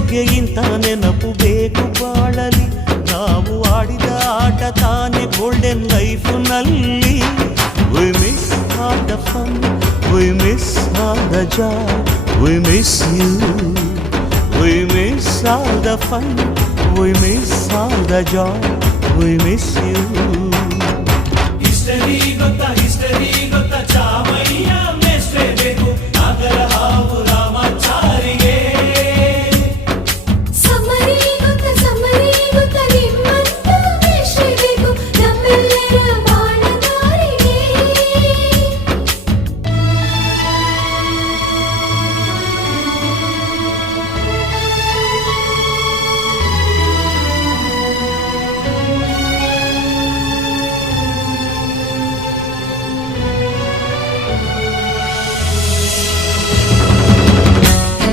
ಜೋಡಿಗೆ ಇಂಥ ನೆನಪು ಬೇಕು ಬಾಳಲಿ. ನಾವು ಆಡಿದ ಆಟ ತಾನೆ golden ಲೈಫ್ನಲ್ಲಿ. We miss all the fun, we miss all the joy, we miss you. We miss all the fun, we miss all the joy, we miss you. History gotta history.